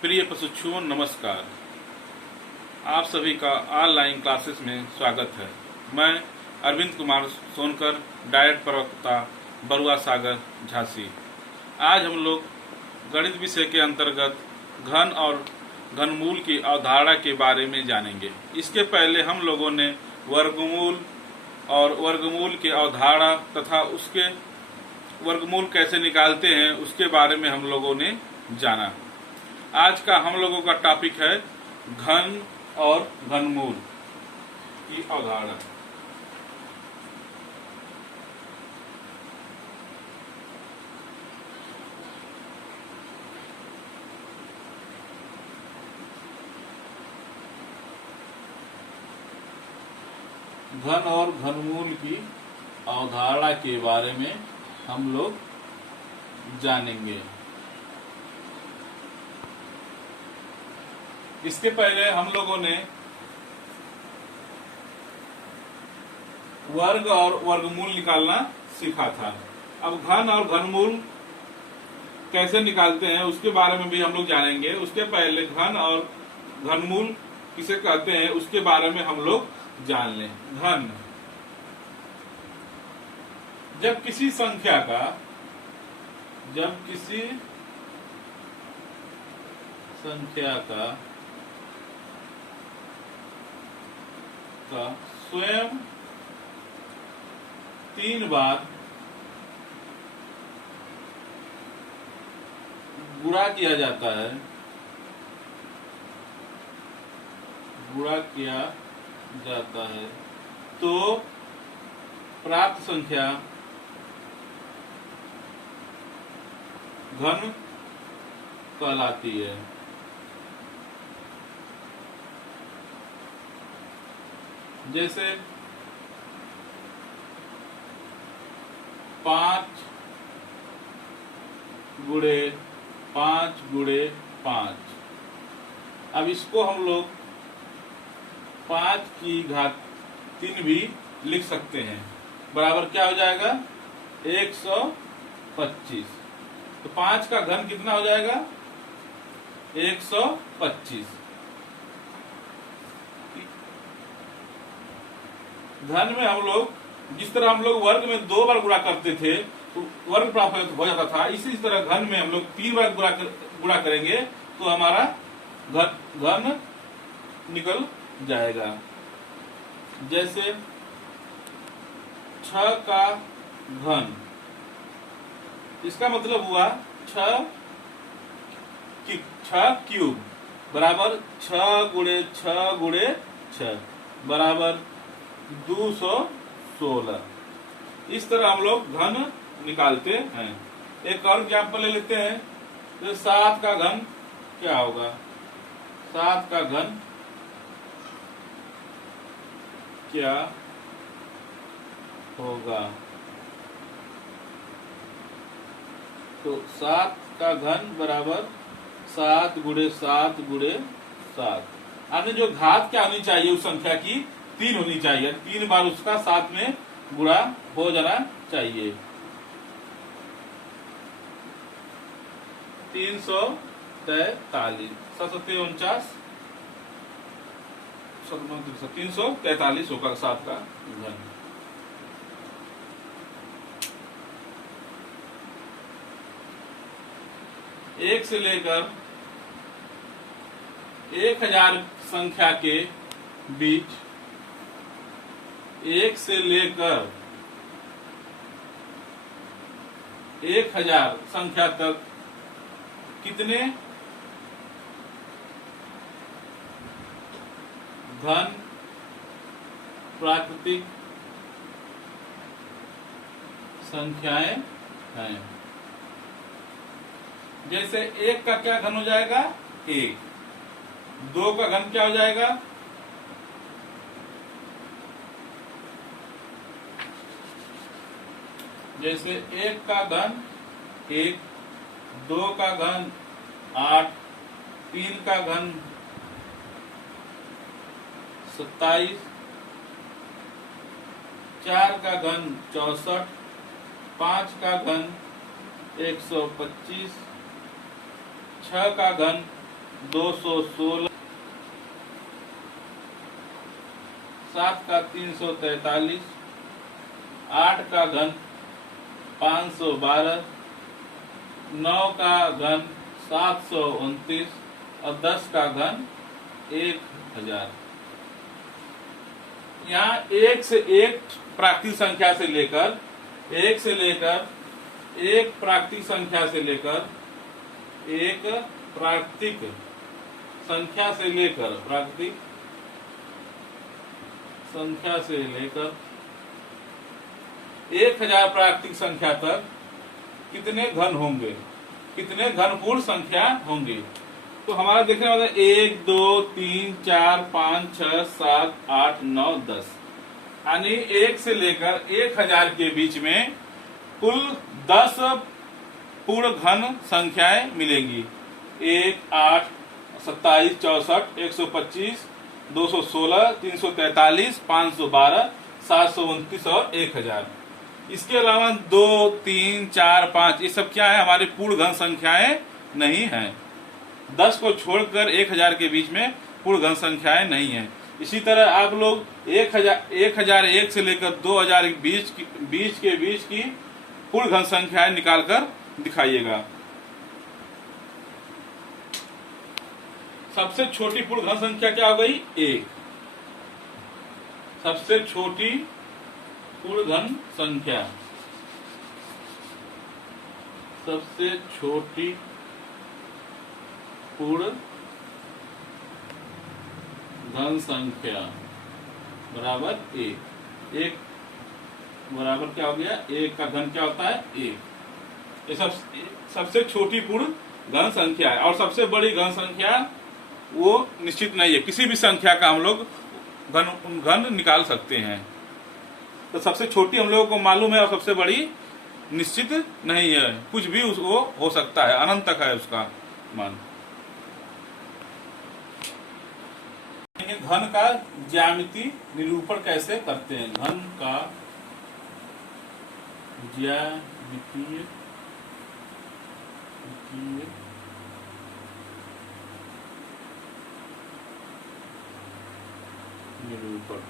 प्रिय प्रशिक्षुओं नमस्कार। आप सभी का ऑनलाइन क्लासेस में स्वागत है। मैं अरविंद कुमार सोनकर, डायरेक्ट प्रवक्ता, बरुआ सागर, झांसी। आज हम लोग गणित विषय के अंतर्गत घन और घनमूल की अवधारणा के बारे में जानेंगे। इसके पहले हम लोगों ने वर्गमूल और वर्गमूल की अवधारणा तथा उसके वर्गमूल कैसे निकालते हैं उसके बारे में हम लोगों ने जाना। आज का हम लोगों का टॉपिक है घन और घनमूल की अवधारणा। घन और घनमूल की अवधारणा के बारे में हम लोग जानेंगे। इसके पहले हम लोगों ने वर्ग और वर्गमूल निकालना सीखा था। अब घन और घनमूल कैसे निकालते हैं उसके बारे में भी हम लोग जानेंगे। उसके पहले घन और घनमूल किसे कहते हैं उसके बारे में हम लोग जान लें। घन, जब किसी संख्या का स्वयं 3 बार गुणा किया जाता है तो प्राप्त संख्या घन कहलाती है। जैसे 5 गुणे 5। अब इसको हम लोग 5 की घात 3 भी लिख सकते हैं। बराबर क्या हो जाएगा? 125। तो 5 का घन कितना हो जाएगा? 125। घन में हम लोग जिस तरह हम लोग वर्ग में 2 बार गुणा करते थे तो वर्ग प्राप्त हो जाता था, इसी तरह घन में हम लोग 3 बार गुणा करेंगे तो हमारा घन निकल जाएगा। जैसे 6 का घन, इसका मतलब हुआ 6 क्यूब बराबर 6 गुणे 6 गुणे 6 बराबर 216। इस तरह हम लोग घन निकालते हैं। एक और एग्जाम्पल ले लेते हैं। तो 7 का घन क्या होगा? 7 का घन क्या होगा? तो 7 का घन बराबर 7 गुणे 7 गुणे 7। आपने जो घात क्या होनी चाहिए उस संख्या की? 3 होनी चाहिए। 3 बार उसका 7 में गुणा हो जाना चाहिए। 343 343 होगा 7 का घन। एक से लेकर 1000 संख्या के बीच, 1 से लेकर 1000 संख्या तक कितने घन प्राकृतिक संख्याएं हैं? जैसे 1 का क्या घन हो जाएगा? 1। 2 का घन क्या हो जाएगा? जैसे 1 का घन 1, 2 का घन 8, 3 का घन 27, 4 का घन 64, 5 का घन 125, 6 का घन 216, 7 का 343, 8 का घन 512, 9 का घन 729 और 10 का घन 1000। यहाँ एक से एक प्राकृतिक संख्या से लेकर एक प्राकृतिक संख्या से लेकर प्राकृतिक 1000 प्राकृतिक संख्या तक कितने घन होंगे, कितने घनपूर्ण संख्या होंगी। तो हमारा देखने वाला 1 2 3 4 5 6 7 8 9 10, यानी 1 से लेकर 1000 के बीच में कुल 10 पूर्ण घन संख्याएं मिलेंगी। 1 8 27 64 125 216 343 512 729 और 1000। इसके अलावा 2 3 4 5 ये सब क्या है, हमारे पूर्ण घन संख्याएं नहीं है। 10 को छोड़कर 1000 के बीच में पूर्ण घन संख्याएं नहीं है। इसी तरह आप लोग 1001 से लेकर 2000 के बीच की पूर्ण घन संख्याएं निकालकर दिखाइएगा। सबसे छोटी पूर्ण घन संख्या क्या हो गई? 1। सबसे छोटी पूर्ण घन संख्या, सबसे छोटी पूर्ण घन संख्या बराबर 1। 1 बराबर क्या हो गया? 1 का घन क्या होता है? 1। ये सबसे छोटी पूर्ण घन संख्या है। और सबसे बड़ी घन संख्या वो निश्चित नहीं है, किसी भी संख्या का हम लोग घन निकाल सकते हैं। तो सबसे छोटी हम लोगों को मालूम है और सबसे बड़ी निश्चित नहीं है, कुछ भी वो हो सकता है, अनंत तक है उसका मान। घन का ज्यामिति निरूपण कैसे करते हैं? घन का ज्यामितीय निरूपण।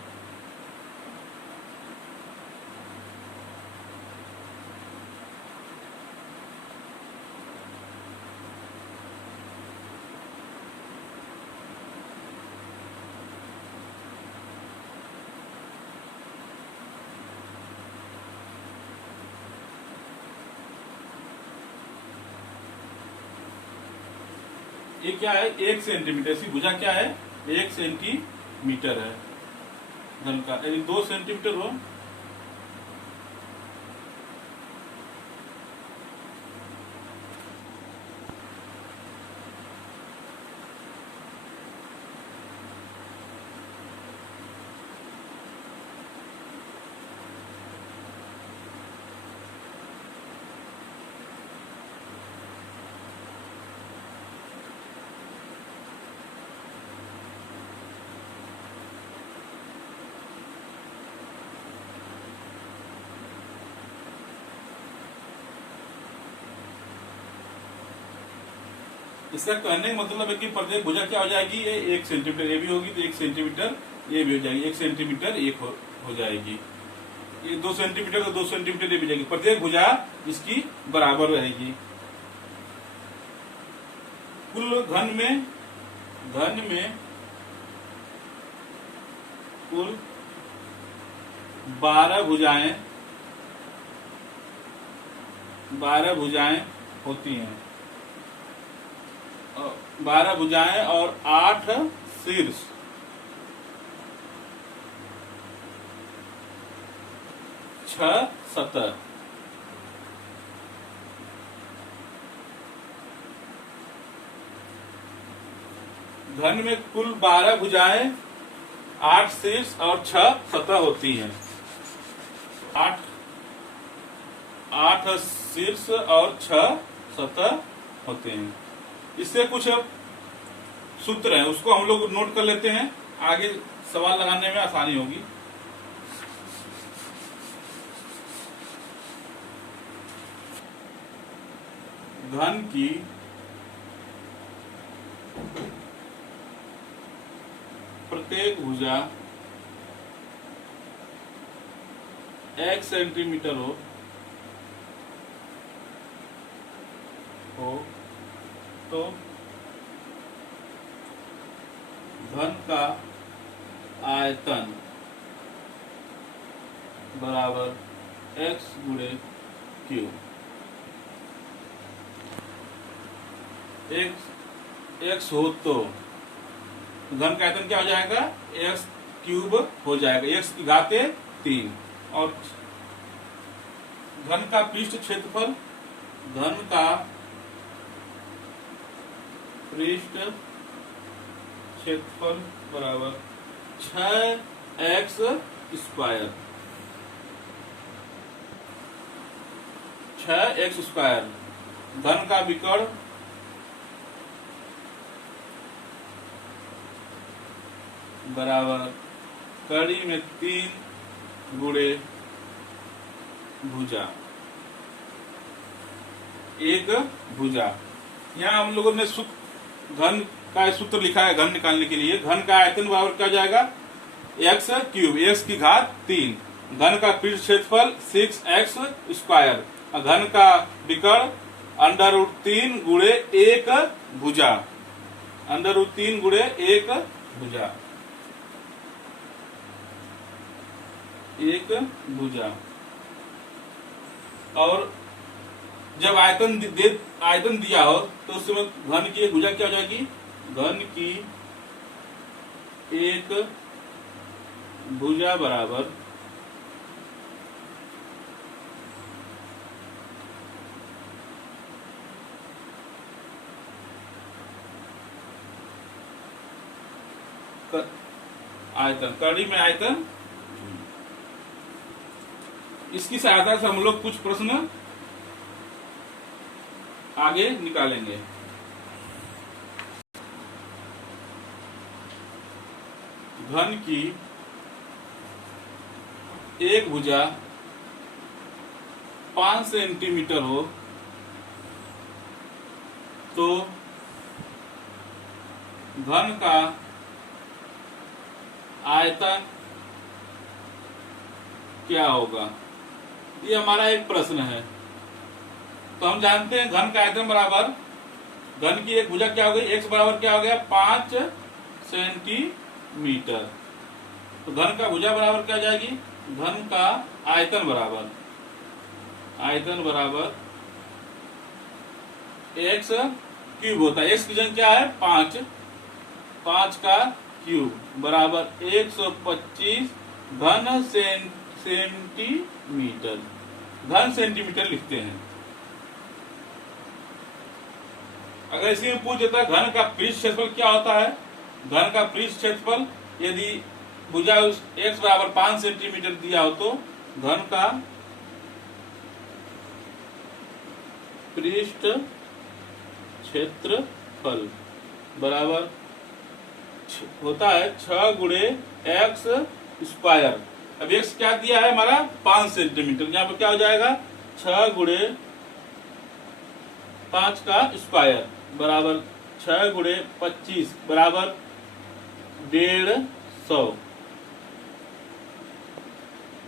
ये क्या है? 1 सेंटीमीटर। इसकी भुजा क्या है? 1 सेंटीमीटर है घन का। यदि 2 सेंटीमीटर हो इसका कहने का मतलब है कि प्रत्येक भुजा क्या हो जाएगी? ये 1 सेंटीमीटर ये भी होगी तो 1 सेंटीमीटर ये भी हो जाएगी, 1 सेंटीमीटर एक हो जाएगी। ये 2 सेंटीमीटर तो 2 सेंटीमीटर ये भी जाएगी। प्रत्येक भुजा इसकी बराबर रहेगी। कुल घन में कुल 12 भुजाएं होती हैं। 12 भुजाएं और 8 शीर्ष। 6 सतह। घन में कुल 12 भुजाएं, 8 शीर्ष और 6 सतह होती हैं। 8 शीर्ष और 6 सतह होते हैं। इससे कुछ सूत्र हैं, उसको हम लोग नोट कर लेते हैं, आगे सवाल लगाने में आसानी होगी। घन की प्रत्येक भुजा x सेंटीमीटर हो तो घन का आयतन बराबर x गुणे क्यूब। x हो तो घन का आयतन क्या हो जाएगा, x क्यूब हो जाएगा, x की घाते 3। और घन का पृष्ठ क्षेत्रफल, घन का पृष्ठ क्षेत्रफल बराबर 6x स्क्वायर, 6x स्क्वायर। घन का विकर्ण बराबर कड़ी में 3 गुणे भुजा, एक भुजा। यहाँ हम लोगों ने घन का सूत्र लिखा है घन निकालने के लिए। घन का आयतन बराबर क्या जाएगा, x क्यूब, x की घात 3। घन का पृष्ठ क्षेत्रफल 6x स्क्वायर। घन का विकर्ण √3 गुणे एक भुजा, √3 गुणे एक भुजा, एक भुजा। और जब आयतन दिया हो तो उस समय घन की एक भुजा क्या हो जाएगी, घन की एक भुजा बराबर आयतन, कड़ी में आयतन। इसकी सहायता से हम लोग कुछ प्रश्न आगे निकालेंगे। घन की एक भुजा 5 सेंटीमीटर हो तो घन का आयतन क्या होगा, ये हमारा एक प्रश्न है। तो हम जानते हैं घन का आयतन बराबर, घन की एक भुजा क्या हो गई, x बराबर क्या हो गया 5 सेंटीमीटर। तो घन का भुजा बराबर क्या जाएगी, घन का आयतन बराबर, आयतन बराबर x क्यूब होता है। x की जगह क्या है 5, 5 का क्यूब बराबर 125 घन सेंटीमीटर, घन सेंटीमीटर लिखते हैं। अगर इसी में पूछ देता घन का पृष्ठ क्षेत्रफल क्या होता है, घन का पृष्ठ क्षेत्रफल यदि भुजा x बराबर 5 सेंटीमीटर दिया हो तो घन का पृष्ठ क्षेत्रफल बराबर होता है 6 गुणे x स्क्वायर। अब x क्या दिया है हमारा 5 सेंटीमीटर, यहाँ पर क्या हो जाएगा 6 गुणे 5 का स्क्वायर बराबर 6 गुणे 25 बराबर 150,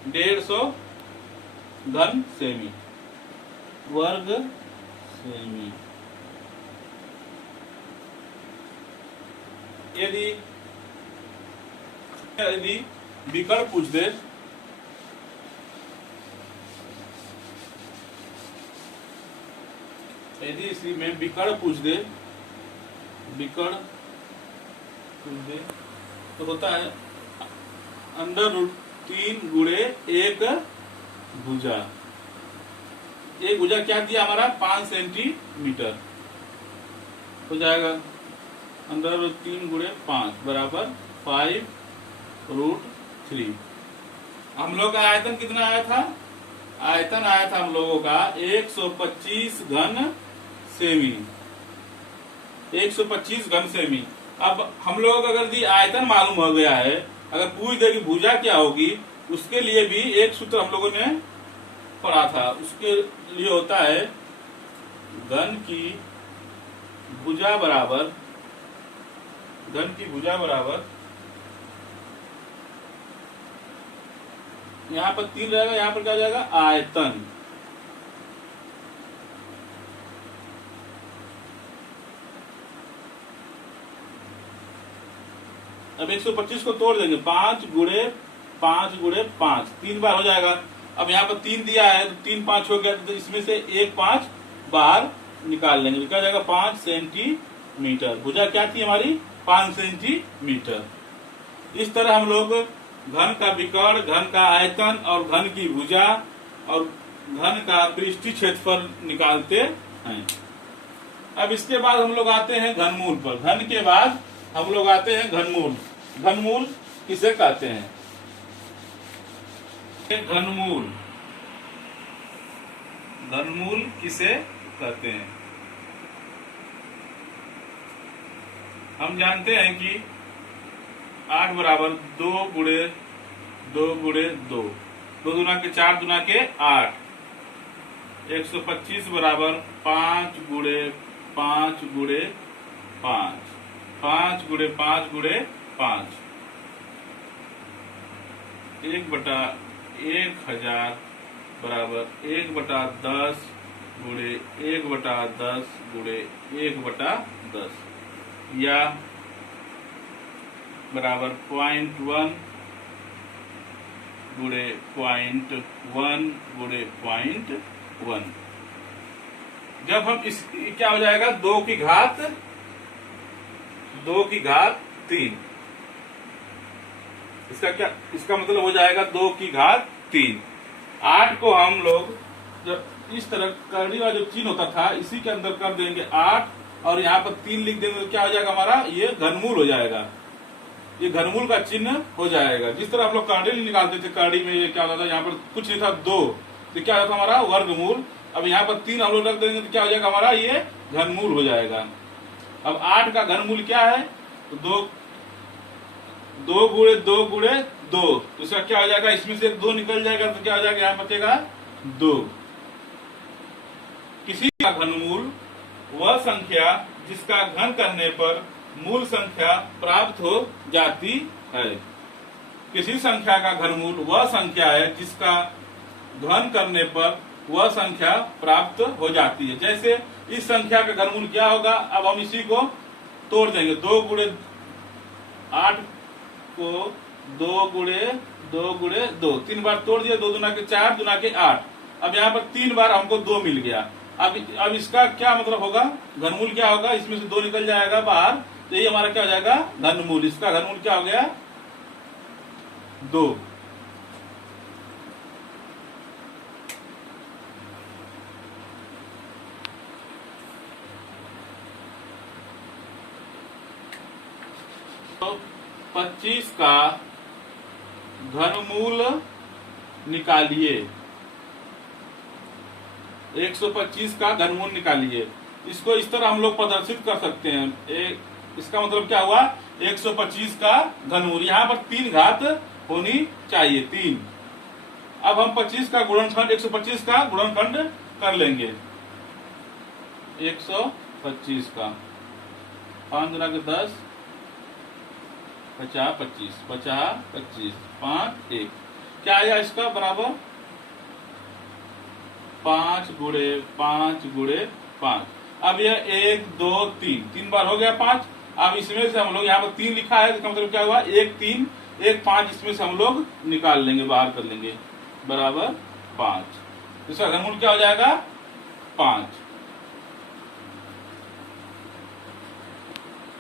150 घन सेमी, वर्ग सेमी। यदि विकर्ण पूछ दे, यदि इसी में विकर्ण पूछ दे, विकर्ण पूछ दे तो होता है √3 गुणे एक भुजा। एक भुजा क्या दिया हमारा 5 सेंटीमीटर, हो जाएगा √3 गुणे 5 बराबर 5√3। हम लोग का आयतन कितना आया था, आयतन आया था हम लोगों का 125 घन सेमी, 125 घन सेमी। अब हम लोग अगर आयतन मालूम हो गया है, अगर पूछ दे कि भुजा क्या होगी, उसके लिए भी एक सूत्र हम लोगों ने पढ़ा था। उसके लिए होता है घन की भुजा बराबर, घन की भुजा बराबर यहाँ पर 3 रहेगा, यहाँ पर क्या हो जाएगा आयतन। अब 125 को तोड़ देंगे, 5 गुणे 5 गुणे 5, 3 बार हो जाएगा। अब यहाँ पर 3 दिया है तो 3 5 हो गया, तो इसमें से एक 5 बाहर निकाल लेंगे, क्या जाएगा 5 सेंटीमीटर। भुजा क्या थी हमारी 5 सेंटीमीटर। इस तरह हम लोग घन का विकर्ण, घन का आयतन और घन की भुजा और घन का पृष्ठीय क्षेत्रफल निकालते हैं। अब इसके बाद हम लोग आते हैं घनमूल पर। घन के बाद हम लोग आते हैं घनमूल। घनमूल किसे कहते हैं? घनमूल, घनमूल किसे कहते हैं? हम जानते हैं कि 8 बराबर 2 गुणे 2 गुणे 2, 2 दुना के 4 दुना के 8, 125 बराबर 5 गुणे 5 गुणे 5, 5 गुणे 5 गुणे 5, 1/1000 बराबर 1/10 गुणे 1/10 गुणे 1/10, या बराबर 0.1 गुणे 0.1 गुणे 0.1। जब हम इस क्या हो जाएगा 2 की घात 3, इसका मतलब हो जाएगा 2 की घात 3। 8 को हम लोग जब इस तरह करनी वाला जो चिन्ह होता था इसी के अंदर कर देंगे 8 और यहाँ पर 3 लिख देंगे, तो क्या हो जाएगा हमारा ये घनमूल हो जाएगा। ये घनमूल का चिन्ह हो जाएगा। जिस तरह हम लोग करड़ी निकालते थे, करड़ी में ये क्या होता था, यहाँ पर कुछ नहीं था 2, तो क्या होता हमारा वर्गमूल। अब यहाँ पर 3 हम लोग रख देंगे तो क्या हो जाएगा हमारा ये घनमूल हो जाएगा। अब 8 का घनमूल क्या है? तो 2 गुणे 2 गुणे 2, तो इसका क्या हो जाएगा, इसमें से 2 निकल जाएगा तो क्या हो जाएगा यहाँ बचेगा 2। किसी का घनमूल वह संख्या जिसका घन करने पर मूल संख्या प्राप्त हो जाती है। किसी संख्या का घनमूल वह संख्या है जिसका घन करने पर वह संख्या प्राप्त हो जाती है। जैसे इस संख्या का घनमूल क्या होगा, अब हम इसी को तोड़ देंगे। 2 गुणे 8 को 2 गुणे 2 गुणे 2, 3 बार तोड़ दिया, 2 दुना के 4 दुना के 8। अब यहाँ पर 3 बार हमको 2 मिल गया। अब इसका क्या मतलब होगा, घनमूल क्या होगा, इसमें से 2 निकल जाएगा बाहर, तो ये हमारा क्या हो जाएगा घनमूल। इसका घनमूल क्या हो गया 2। तो 25 का घनमूल निकालिए। 125 का घनमूल निकालिए। इसको इस तरह हम लोग प्रदर्शित कर सकते हैं। इसका मतलब क्या हुआ, 125 का घनमूल, यहाँ पर 3 घात होनी चाहिए 3। अब हम 25 का गुणनखंड 125 का गुणनखंड कर लेंगे। 125 का 5 गुना के 10, 50 25, 50 25, 5 1, क्या आया इसका बराबर 5 गुणे 5 गुणे 5। अब यह 1 2 3 बार हो गया 5। अब इसमें से हम लोग यहाँ पर 3 लिखा है, इसका मतलब क्या हुआ 1 3 1 5, इसमें से हम लोग निकाल लेंगे, बाहर कर लेंगे, बराबर 5। इसका घनमूल क्या हो जाएगा 5।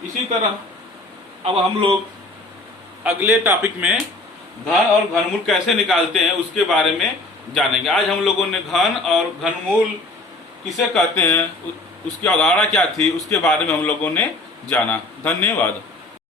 इसी तरह अब हम लोग अगले टॉपिक में घन और घनमूल कैसे निकालते हैं उसके बारे में जानेंगे। आज हम लोगों ने घन और घनमूल किसे कहते हैं, उसकी अवधारणा क्या थी, उसके बारे में हम लोगों ने जाना। धन्यवाद।